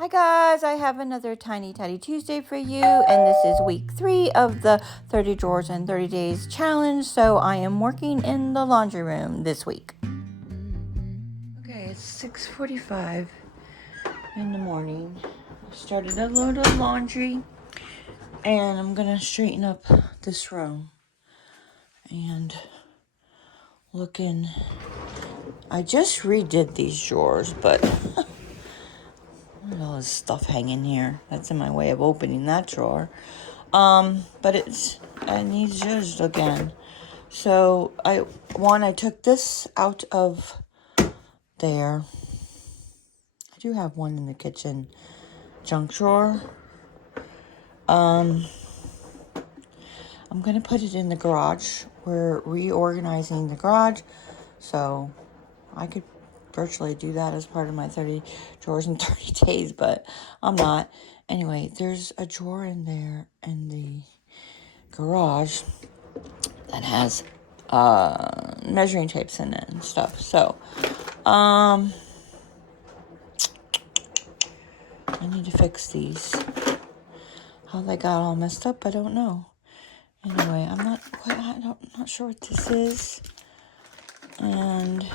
Hi guys, I have another Tiny Tidy Tuesday for you, and this is week 3 of the 30 Drawers in 30 Days challenge, so I am working in the laundry room this week. Okay, it's 6:45 in the morning. I started a load of laundry, and I'm going to straighten up this room. And looking, I just redid these drawers, but look at all this stuff hanging here. That's in my way of opening that drawer. But it needs judged again. So I took this out of there. I do have one in the kitchen junk drawer. I'm gonna put it in the garage. We're reorganizing the garage, so I could virtually do that as part of my 30 drawers in 30 days, but I'm not. Anyway, there's a drawer in there in the garage that has measuring tapes in it and stuff. So I need to fix these. How they got all messed up, I don't know. Anyway, I'm not sure what this is. And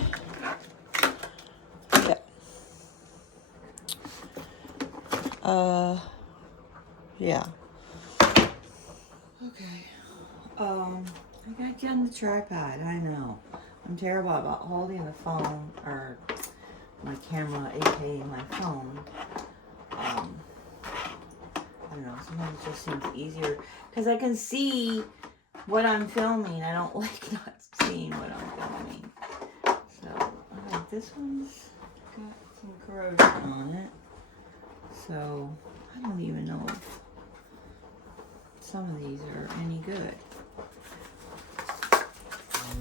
yeah. Okay. I gotta get on the tripod. I know. I'm terrible about holding the phone or my camera, aka my phone. I don't know. Sometimes it just seems easier because I can see what I'm filming. I don't like not seeing what I'm filming. So, alright, this one's got some corrosion on it. So, I don't even know if some of these are any good.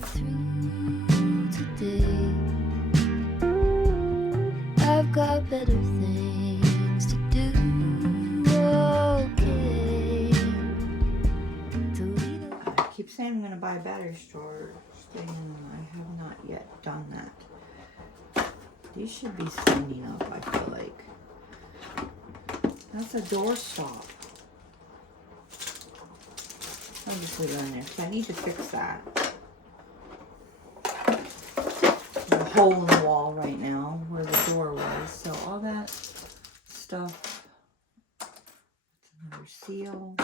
Through today, I've got better things to do. Okay. I keep saying I'm going to buy a battery storage thing, and I have not yet done that. These should be standing up, I feel like. That's a door stop. I'll just leave it in there because I need to fix that. There's a hole in the wall right now where the door was, so all that stuff. It's another seal.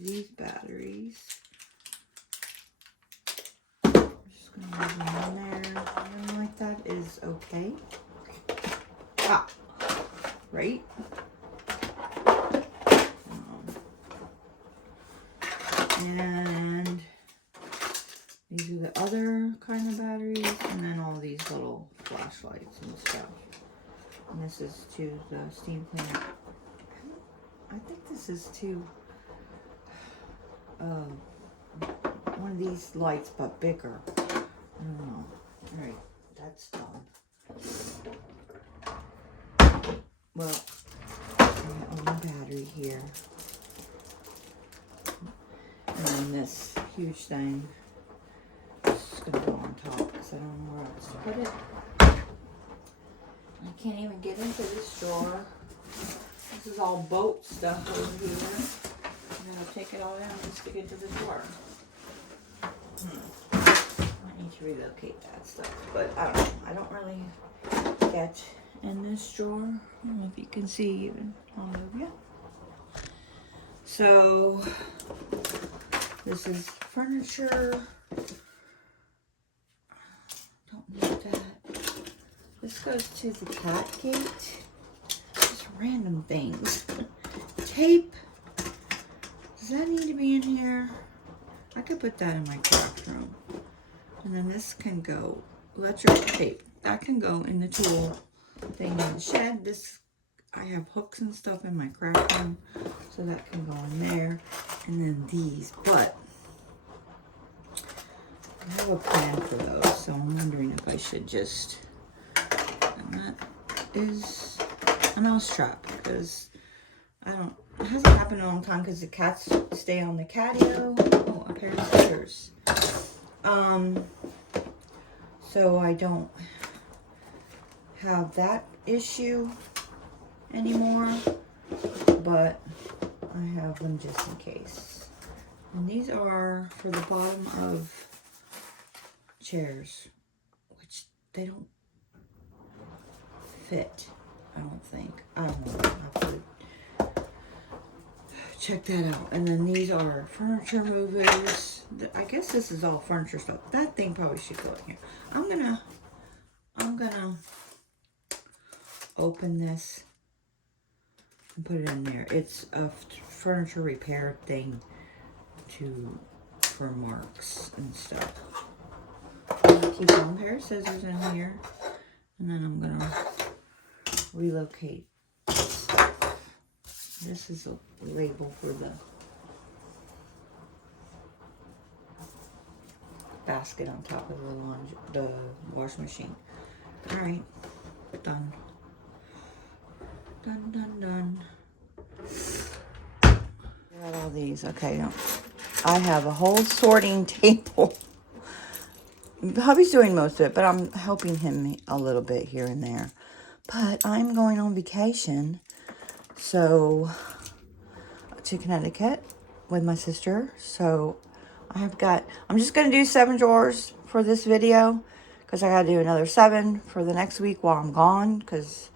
These batteries. I'm just going to leave them in there. Something like that is okay. Right? And these are the other kind of batteries, and then all these little flashlights and stuff. And this is to the steam cleaner. I think this is to one of these lights, but bigger. I don't know. Alright, that's done. Well, I got one battery here. And then this huge thing is just going to go on top because I don't know where else to put it. I can't even get into this drawer. This is all boat stuff over here. I'm going to take it all down and stick it into the drawer. I need to relocate that stuff, but I don't know. I don't really get in this drawer. I don't know if you can see even all of you. So this is furniture. Don't need that. This goes to the cat gate. Just random things. Tape. Does that need to be in here? I could put that in my craft room. And then this can go, electric tape. That can go in the tool thing in the shed. This, I have hooks and stuff in my craft room, so that can go in there. And then these, but I have a plan for those, so I'm wondering if I should just, and that is a mouse trap, because it hasn't happened in a long time because the cats stay on the catio. Oh, a pair of scissors. So I don't have that issue anymore, but I have them just in case. And these are for the bottom of chairs, which they don't fit, I don't think. I don't know. I'll have to check that out. And then these are furniture movers. I guess this is all furniture stuff. That thing probably should go in here. I'm gonna open this and put it in there. It's a furniture repair thing for marks and stuff. I'm gonna keep one pair of scissors in here, and then I'm gonna relocate. This is a label for the basket on top of the wash machine. All right, done. Done. Got all these. Okay, I have a whole sorting table. Hubby's doing most of it, but I'm helping him a little bit here and there. But I'm going on vacation, so to Connecticut with my sister. So I'm just going to do 7 drawers for this video, because I got to do another 7 for the next week while I'm gone, because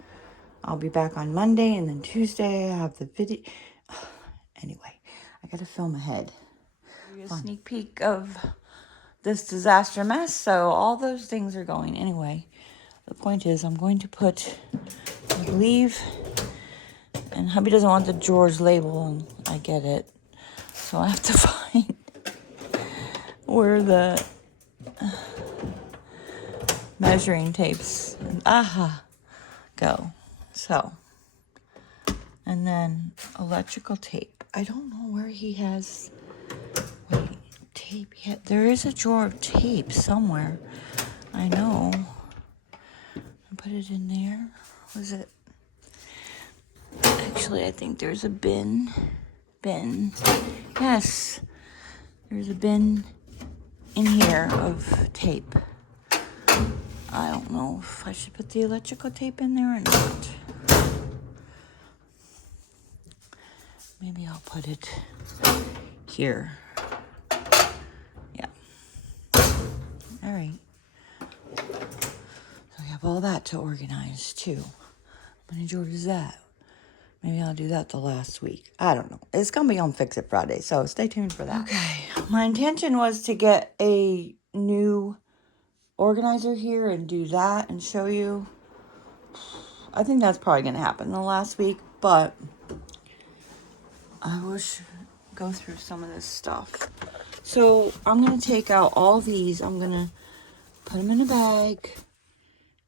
I'll be back on Monday, and then Tuesday I have the video. Anyway, I got to film ahead. A sneak peek of this disaster mess. So all those things are going. Anyway, the point is I'm going to leave, and hubby doesn't want the drawers label, and I get it. So I have to find where the measuring tapes go. So, and then electrical tape. I don't know where he has, tape yet. There is a drawer of tape somewhere. I know. I put it in there. Was it? Actually, I think there's a bin. Yes. There's a bin in here of tape. I don't know if I should put the electrical tape in there or not. Maybe I'll put it here. Yeah. All right. So we have all that to organize too. How many drawers is that? Maybe I'll do that the last week. I don't know. It's going to be on Fix It Friday, so stay tuned for that. Okay. My intention was to get a new organizer here and do that and show you. I think that's probably going to happen the last week, but I will go through some of this stuff. So I'm going to take out all these. I'm going to put them in a bag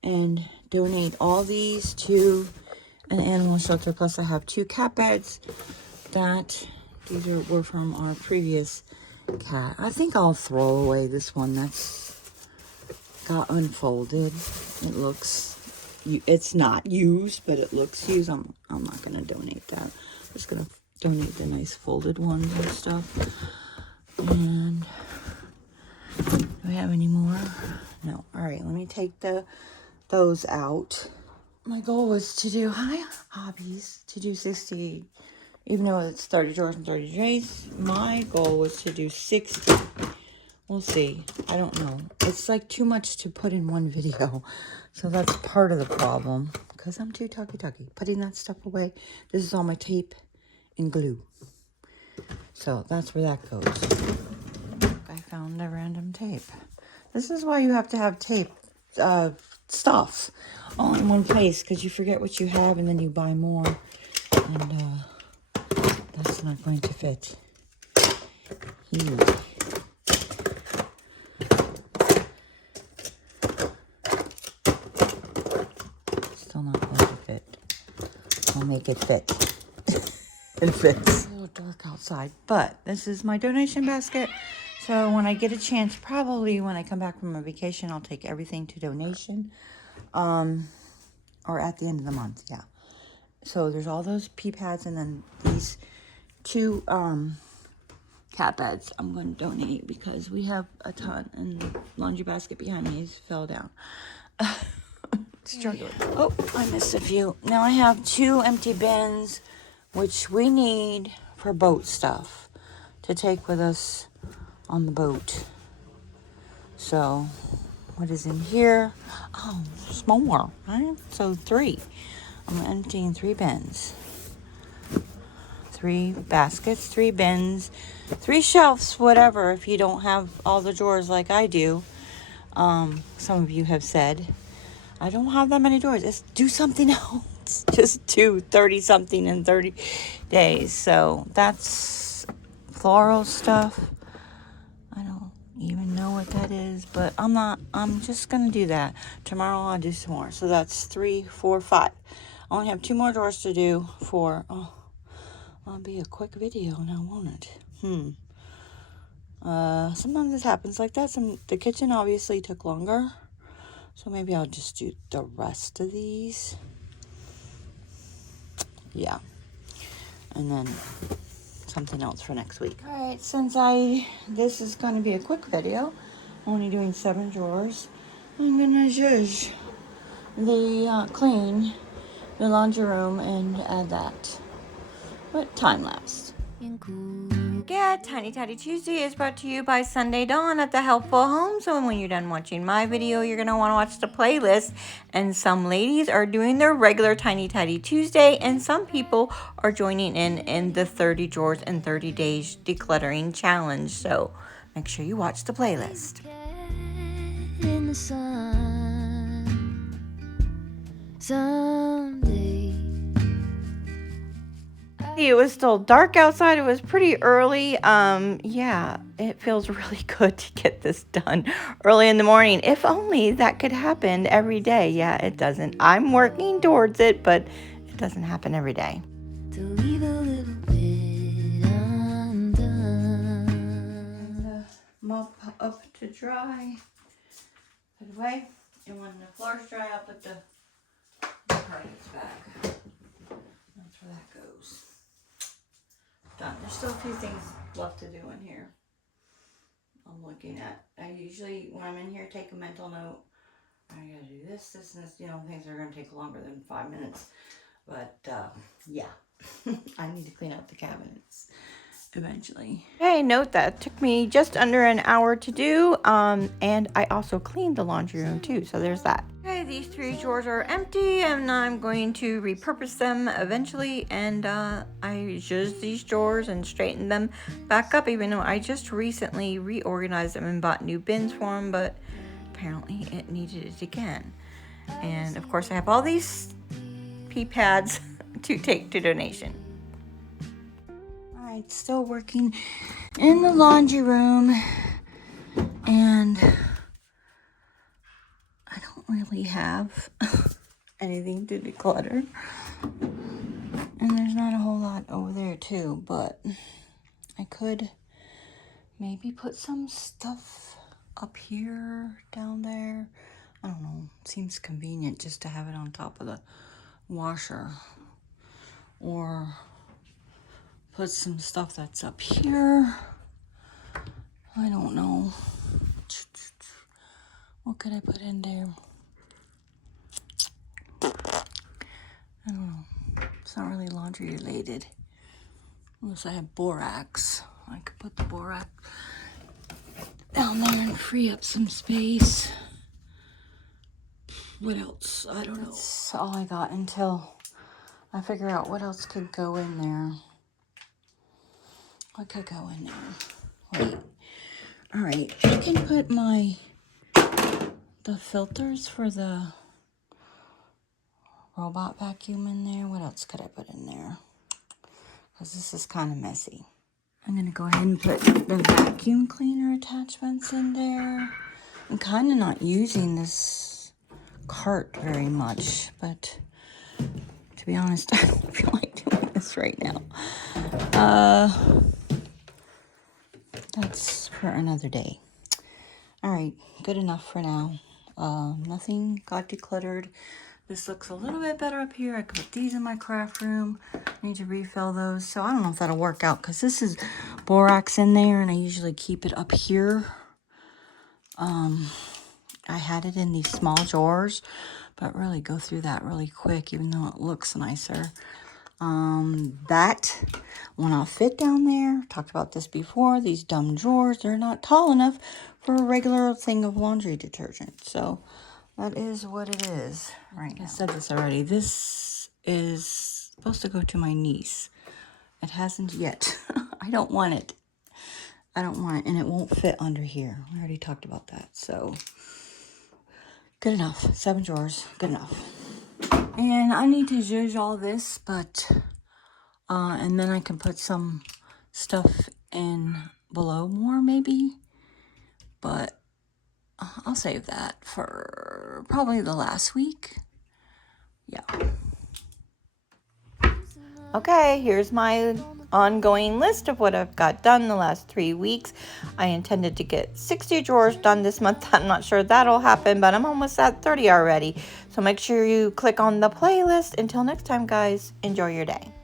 and donate all these to an animal shelter. Plus I have 2 cat beds were from our previous cat. I think I'll throw away this one that's got unfolded. It's not used, but it looks used. I'm not going to donate that. I'm just going to donate the nice folded ones and stuff. And do we have any more? No. All right, let me take those out. My goal was to do hobbies, to do 60, even though it's 30 drawers and 30 days. My goal was to do 60. We'll see. I don't know. It's like too much to put in one video. So that's part of the problem, because I'm too talky. Putting that stuff away. This is all my tape and glue. So that's where that goes. I found a random tape. This is why you have to have tape stuff all in one place, because you forget what you have and then you buy more, and that's not going to fit here. Still not going to fit. I'll make it fit. It fits. A little dark outside, but this is my donation basket. So when I get a chance, probably when I come back from my vacation, I'll take everything to donation. or at the end of the month, yeah. So there's all those pee pads, and then these 2 cat beds I'm going to donate because we have a ton, and the laundry basket behind me fell down. Struggling. Oh, I missed a few. Now I have 2 empty bins, which we need for boat stuff to take with us on the boat. So, what is in here? Oh, there's more, right? So 3. I'm emptying 3 bins. 3 baskets, 3 bins, 3 shelves, whatever, if you don't have all the drawers like I do. Some of you have said, I don't have that many drawers. Let's do something else. Just do 30-something in 30 days. So that's floral stuff. I don't even know what that is, but I'm just going to do that. Tomorrow I'll do some more. So that's 3, 4, 5. I only have 2 more drawers to do for, that'll be a quick video now, won't it? Sometimes this happens like that. The kitchen obviously took longer. So maybe I'll just do the rest of these. Yeah. And then something else for next week. Alright, since this is going to be a quick video, only doing 7 drawers, I'm going to zhuzh clean the laundry room and add that. But time lapse. Get Tiny Tidy Tuesday is brought to you by Sunday Dawn at the Helpful Home. So when you're done watching my video, you're going to want to watch the playlist. And some ladies are doing their regular Tiny Tidy Tuesday, and some people are joining in the 30 drawers and 30 days decluttering challenge. So make sure you watch the playlist. In the sun someday. It was still dark outside. It was pretty early. Yeah, it feels really good to get this done early in the morning. If only that could happen every day. Yeah, it doesn't. I'm working towards it, but it doesn't happen every day. To leave a little bit undone. Mop up to dry. Put it away. And when the floor's dry, I'll put the carpets back. That's where that goes. Done. There's still a few things left to do in here. I'm looking at. I usually, when I'm in here, take a mental note. I gotta do this, and this. Things are gonna take longer than 5 minutes. But yeah, I need to clean out the cabinets eventually. Hey, note that it took me just under an hour to do. And I also cleaned the laundry room too. So there's that. Okay, these 3 drawers are empty, and I'm going to repurpose them eventually. And I used these drawers and straightened them back up, even though I just recently reorganized them and bought new bins for them. But apparently it needed it again. And of course I have all these pee pads to take to donation. Alright, still working in the laundry room, and I don't really have anything to declutter. And there's not a whole lot over there too, but I could maybe put some stuff up here, down there. I don't know, seems convenient just to have it on top of the washer. Or put some stuff that's up here. I don't know. What could I put in there? I don't know. It's not really laundry related. Unless I have borax. I could put the borax down there and free up some space. What else? I don't know. That's all I got until I figure out what else could go in there. What could go in there? Wait. Alright, I can put the filters for the robot vacuum in there. What else could I put in there? Because this is kind of messy. I'm going to go ahead and put the vacuum cleaner attachments in there. I'm kind of not using this cart very much, but to be honest, I don't feel like doing this right now. That's for another day. All right, good enough for now. Nothing got decluttered. This looks a little bit better up here. I can put these in my craft room. I need to refill those. So I don't know if that'll work out because this is borax in there and I usually keep it up here. I had it in these small drawers, but really go through that really quick, even though it looks nicer. That will not fit down there. Talked about this before. These dumb drawers, they're not tall enough for a regular thing of laundry detergent. So that is what it is right now. I said this already. This is supposed to go to my niece. It hasn't yet. I don't want it. I don't want it, and it won't fit under here. We already talked about that. So good enough. 7 drawers. Good enough. And I need to zhuzh all this, but and then I can put some stuff in below more maybe, but I'll save that for probably the last week. Yeah. Okay, here's my ongoing list of what I've got done the last 3 weeks. I intended to get 60 drawers done this month. I'm not sure that'll happen, but I'm almost at 30 already. So make sure you click on the playlist. Until next time, guys, enjoy your day.